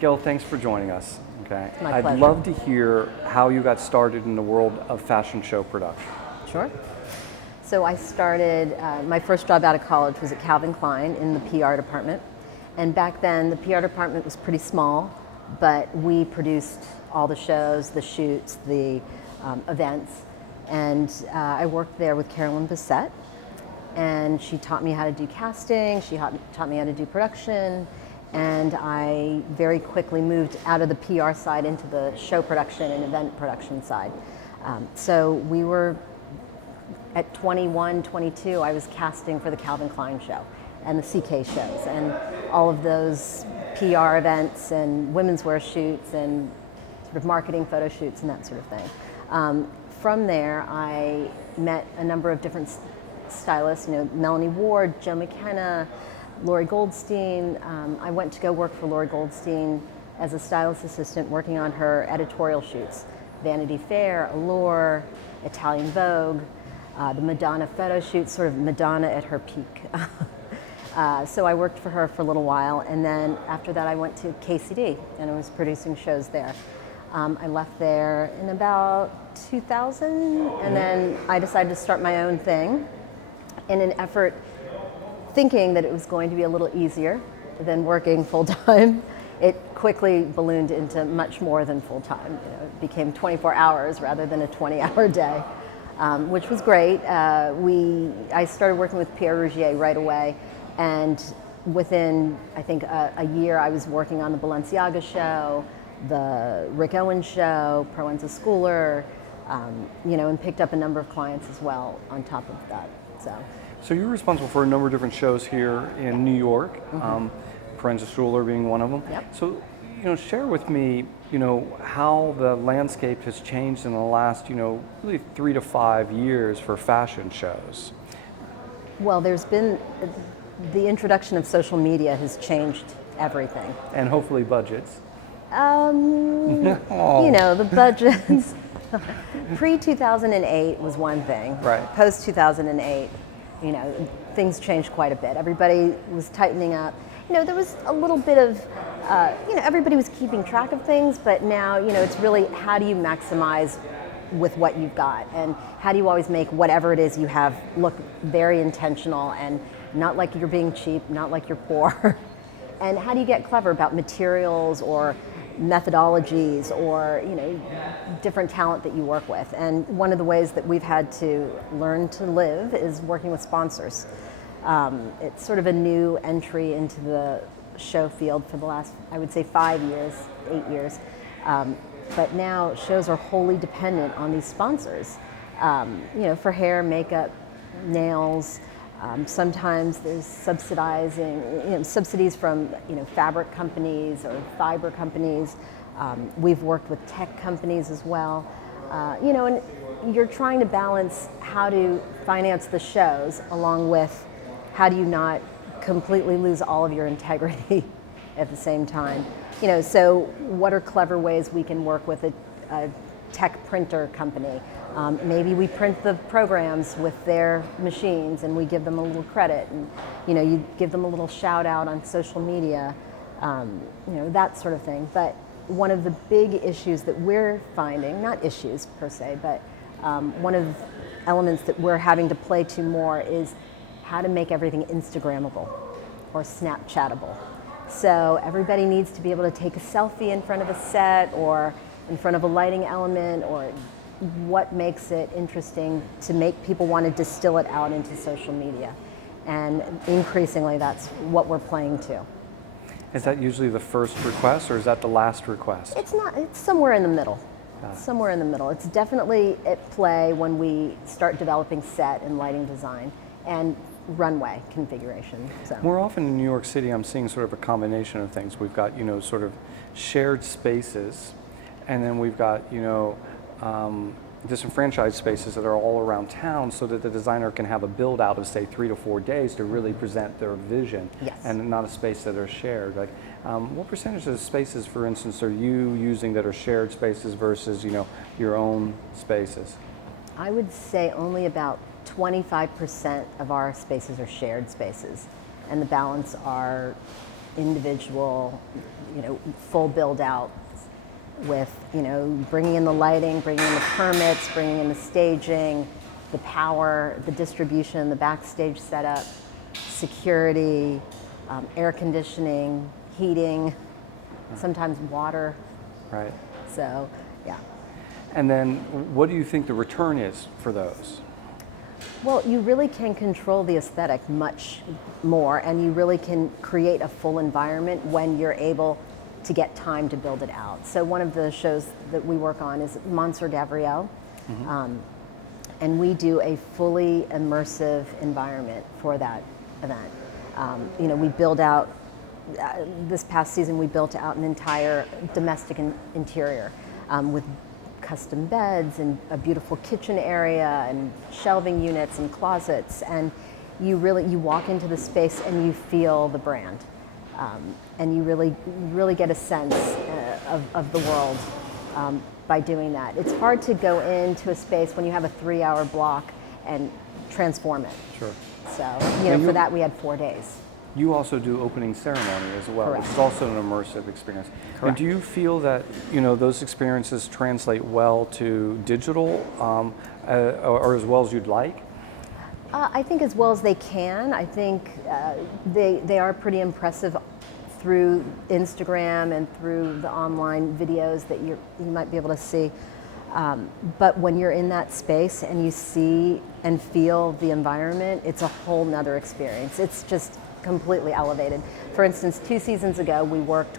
Gayle, thanks for joining us. Okay, My I'd pleasure. love to hear how you got started in the world of fashion show production. Sure. So I started, my first job out of college was at Calvin Klein in the PR department. And back then the PR department was pretty small, but we produced all the shows, the shoots, the events. And I worked there with Carolyn Bissett. And she taught me how to do casting, she taught me how to do production, and I very quickly moved out of the PR side into the show production and event production side. So we were at 21, 22, I was casting for the Calvin Klein show and the CK shows and all of those PR events and women's wear shoots and sort of marketing photo shoots and that sort of thing. From there, I met a number of different stylists, Melanie Ward, Joe McKenna, Lori Goldstein. I went to go work for Lori Goldstein as a stylist assistant working on her editorial shoots. Vanity Fair, Allure, Italian Vogue, the Madonna photo shoot, sort of Madonna at her peak. So I worked for her for a little while, and then after that I went to KCD and I was producing shows there. I left there in about 2000, and then I decided to start my own thing in an effort, thinking that it was going to be a little easier than working full-time. It quickly ballooned into much more than full-time. It became 24 hours rather than a 20-hour day, which was great. I started working with Pierre Rougier right away, and within, I think, a year, I was working on the Balenciaga show, the Rick Owens show, Proenza Schouler, and picked up a number of clients as well on top of that. So you're responsible for a number of different shows here in New York, Proenza Schouler being one of them. Yep. So, share with me, how the landscape has changed in the last, really 3 to 5 years for fashion shows. Well, there's been, the introduction of social media has changed everything. And hopefully budgets. The budgets. Pre-2008 was one thing. Right. Post-2008, things changed quite a bit. Everybody was tightening up. There was a little bit of, everybody was keeping track of things, but now, it's really how do you maximize with what you've got, and how do you always make whatever it is you have look very intentional and not like you're being cheap, not like you're poor. And how do you get clever about materials or methodologies or different talent that you work with. And one of the ways that we've had to learn to live is working with sponsors. It's sort of a new entry into the show field for the last, I would say, 5 years, 8 years. But now shows are wholly dependent on these sponsors. For hair, makeup, nails. Sometimes there's subsidies from fabric companies or fiber companies. We've worked with tech companies as well. And you're trying to balance how to finance the shows along with how do you not completely lose all of your integrity at the same time. So what are clever ways we can work with a tech printer company? Maybe we print the programs with their machines and we give them a little credit, and you give them a little shout out on social media, that sort of thing. But one of the big issues that we're finding, not issues per se, but one of the elements that we're having to play to more is how to make everything Instagrammable or Snapchatable. So everybody needs to be able to take a selfie in front of a set or in front of a lighting element, or what makes it interesting to make people want to distill it out into social media. And increasingly that's what we're playing to. Is that usually the first request or is that the last request? It's not, it's somewhere in the middle. Somewhere in the middle. It's definitely at play when we start developing set and lighting design and runway configuration. So. More often in New York City, I'm seeing sort of a combination of things. We've got, sort of shared spaces, and then we've got, disenfranchised spaces that are all around town so that the designer can have a build out of, say, 3 to 4 days to really present their vision. Yes. And not a space that are shared. Like, what percentage of the spaces, for instance, are you using that are shared spaces versus, your own spaces? I would say only about 25% of our spaces are shared spaces, and the balance are individual, full build out with, bringing in the lighting, bringing in the permits, bringing in the staging, the power, the distribution, the backstage setup, security, air conditioning, heating, sometimes water. Right. So, yeah. And then what do you think the return is for those? Well, you really can control the aesthetic much more, and you really can create a full environment when you're able to get time to build it out. So one of the shows that we work on is Monsieur Gabriel, and we do a fully immersive environment for that event. We build out, this past season we built out an entire domestic interior with custom beds and a beautiful kitchen area and shelving units and closets, and you walk into the space and you feel the brand, and you really get a sense of the world by doing that. It's hard to go into a space when you have a 3-hour block and transform it. Sure. So for that we had 4 days. You also do opening ceremony as well, Correct. which is also an immersive experience. Correct. And do you feel that those experiences translate well to digital, or as well as you'd like? I think as well as they can. I think they are pretty impressive through Instagram and through the online videos that you might be able to see. But when you're in that space and you see and feel the environment, it's a whole nother experience. It's just completely elevated. For instance, 2 seasons ago, we worked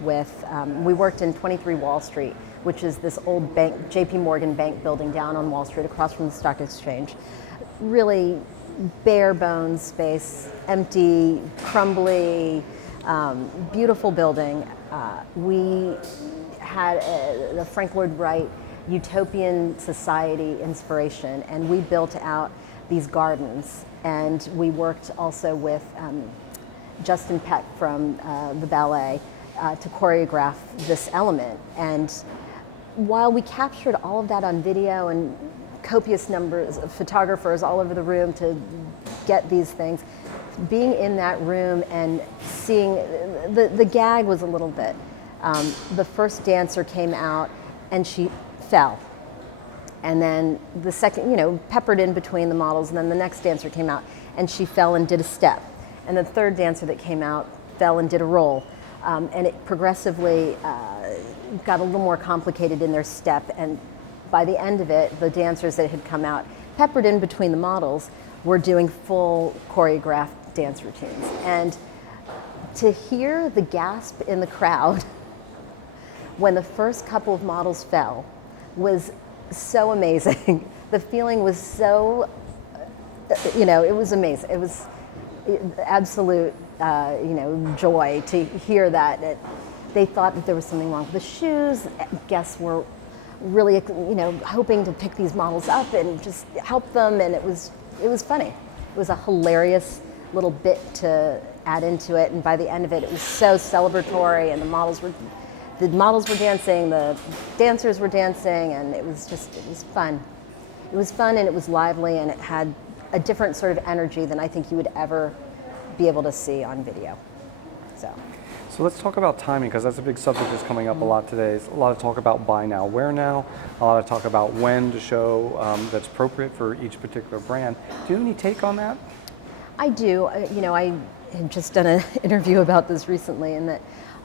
in 23 Wall Street, which is this old bank, JP Morgan bank building down on Wall Street across from the stock exchange. Really bare bones space, empty, crumbly, beautiful building. We had the Frank Lloyd Wright Utopian Society inspiration, and we built out these gardens, and we worked also with Justin Peck from the ballet to choreograph this element. And while we captured all of that on video and copious numbers of photographers all over the room to get these things, being in that room and seeing, the gag was a little bit. The first dancer came out and she fell. And then the second, peppered in between the models, and then the next dancer came out and she fell and did a step. And the third dancer that came out fell and did a roll. And it progressively got a little more complicated in their step. And by the end of it, the dancers that had come out, peppered in between the models, were doing full choreographed dance routines. And to hear the gasp in the crowd when the first couple of models fell was so amazing. The feeling was so, it was amazing. It was absolute, joy to hear that. They thought that there was something wrong with the shoes. Guests were really, hoping to pick these models up and just help them, and it was funny. It was a hilarious little bit to add into it, and by the end of it, it was so celebratory, and the models were dancing, the dancers were dancing, and it was fun. It was fun, and it was lively, and it had a different sort of energy than I think you would ever be able to see on video. So let's talk about timing, because that's a big subject that's coming up a lot today. There's a lot of talk about buy now, wear now, a lot of talk about when to show that's appropriate for each particular brand. Do you have any take on that? I do. I had just done an interview about this recently, in that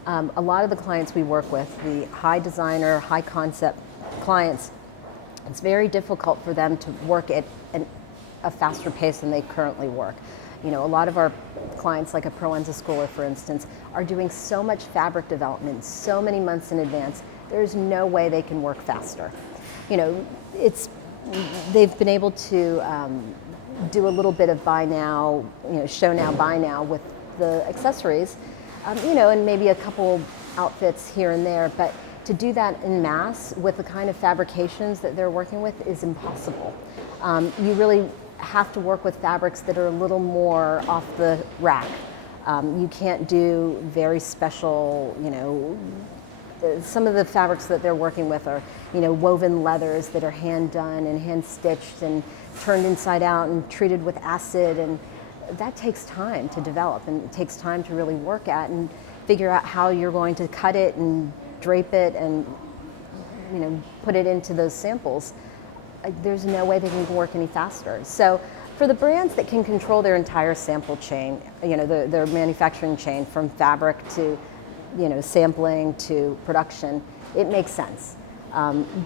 a lot of the clients we work with, the high designer, high concept clients, it's very difficult for them to work at a faster pace than they currently work. A lot of our clients, like a Proenza schooler, for instance, are doing so much fabric development so many months in advance. There's no way they can work faster. They've been able to do a little bit of buy now, show now, buy now with the accessories, and maybe a couple outfits here and there, but to do that in mass with the kind of fabrications that they're working with is impossible. You really have to work with fabrics that are a little more off the rack. You can't do very special, some of the fabrics that they're working with are, woven leathers that are hand done and hand stitched and turned inside out and treated with acid, and that takes time to develop, and it takes time to really work at, and figure out how you're going to cut it and drape it and put it into those samples, there's no way they can work any faster. So for the brands that can control their entire sample chain, their manufacturing chain from fabric to sampling to production, it makes sense.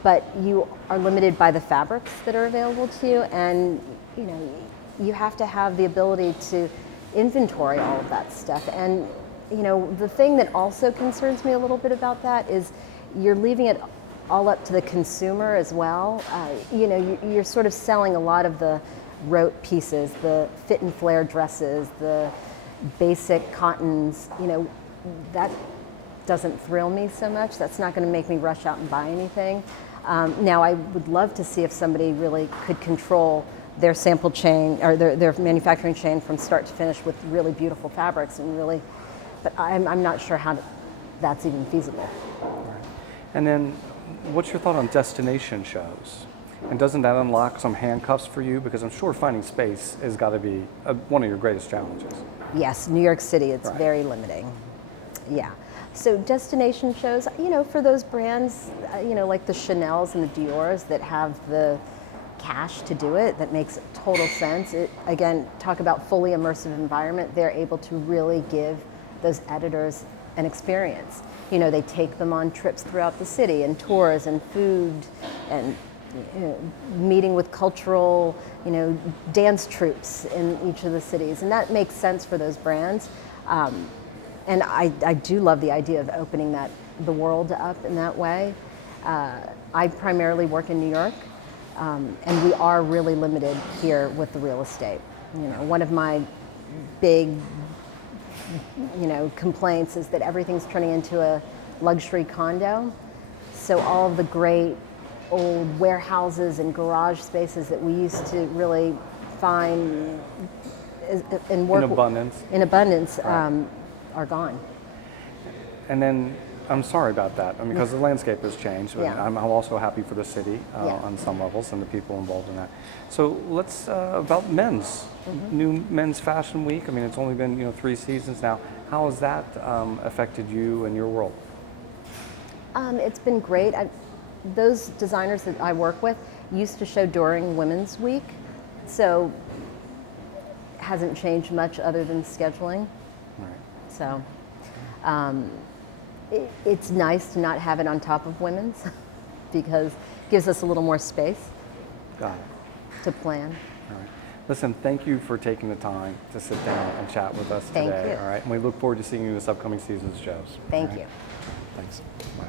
But you are limited by the fabrics that are available to you, and you have to have the ability to inventory all of that stuff. And the thing that also concerns me a little bit about that is you're leaving it all up to the consumer as well. You're sort of selling a lot of the rote pieces, the fit and flare dresses, the basic cottons. That doesn't thrill me so much. That's not going to make me rush out and buy anything. Now, I would love to see if somebody really could control their sample chain or their manufacturing chain from start to finish with really beautiful fabrics but I'm not sure how that's even feasible. Right. And then, what's your thought on destination shows? And doesn't that unlock some handcuffs for you? Because I'm sure finding space has got to be one of your greatest challenges. Yes, New York City, it's very limiting. Yeah. So destination shows, for those brands, like the Chanels and the Diors that have the cash to do it, that makes total sense. Again, talk about fully immersive environment. They're able to really give those editors an experience. They take them on trips throughout the city and tours and food and meeting with cultural, dance troupes in each of the cities. And that makes sense for those brands. And I do love the idea of opening the world up in that way. I primarily work in New York, and we are really limited here with the real estate. One of my big complaints is that everything's turning into a luxury condo. So all of the great old warehouses and garage spaces that we used to really find and work in abundance are gone. And then, I'm sorry about that, because the landscape has changed, but I'm also happy for the city on some levels and the people involved in that. So let's, about men's, new men's fashion week. It's only been 3 seasons now. How has that affected you and your world? It's been great. Those designers that I work with used to show during Women's Week, so it hasn't changed much other than scheduling. Right. So it's nice to not have it on top of Women's because it gives us a little more space to plan. All right. Listen, thank you for taking the time to sit down and chat with us today. Thank you. All right, and we look forward to seeing you this upcoming season's shows. Thank you. Thanks. Bye.